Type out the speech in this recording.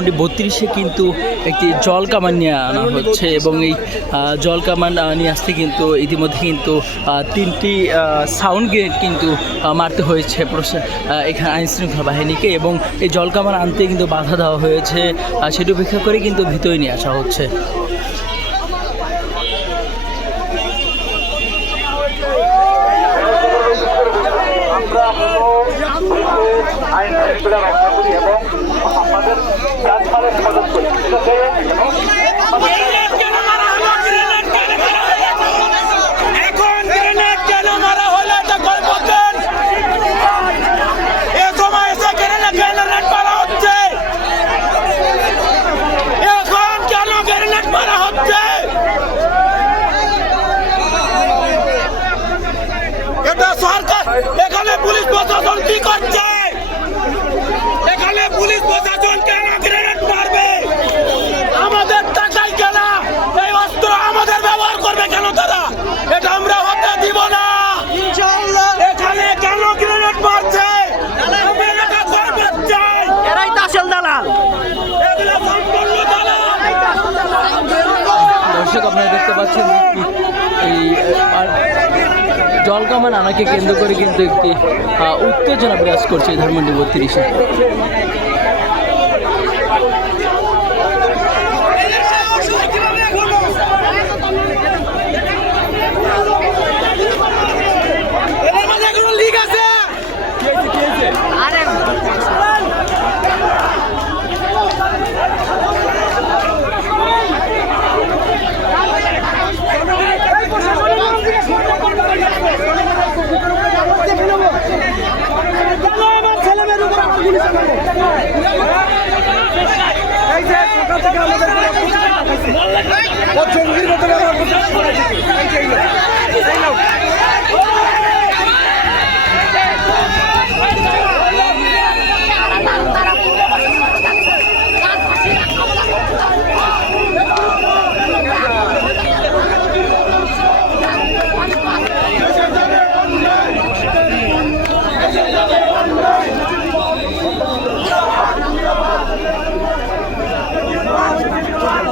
ধানমন্ডি 32-এ কিন্তু একটি জল কামান নিয়ে আনা হচ্ছে এবং এই জল কামান নিয়ে আসতে কিন্তু ইতিমধ্যে কিন্তু 3টি সাউন্ড গ্রেনেড কিন্তু মারতে হয়েছে এখানে আইনশৃঙ্খলা বাহিনীকে এবং এই জল কামান আনতে কিন্তু বাধা দেওয়া হয়েছে। সেটি উপেক্ষা করে কিন্তু ভিতরে নিয়ে আসা হচ্ছে। আইন শৃঙ্খলা রক্ষা করি এবং আমাদের রাজমালের হেফাজত করি। এখানে পুলিশ প্রশাসন কি করছে? এখানে পুলিশ প্রশাসন কেন গ্রেনেড মারবে? আমাদের টাকায় কেন এই অস্ত্র আমাদের ব্যবহার করবে কেন তারা? এটা আমরা হতে দিব না ইনশাআল্লাহ। এখানে কেন গ্রেনেড মারছে? এরাই তো আসল দালাল, এগুলো সম্পূর্ণ দালাল। দর্শক আপনারা দেখতে পাচ্ছেন এই জল কামান আনাকে কেন্দ্র করে কিন্তু একটি উত্তেজনা বিরাজ করছে ধানমন্ডি 32-এ। জঙ্গির মতো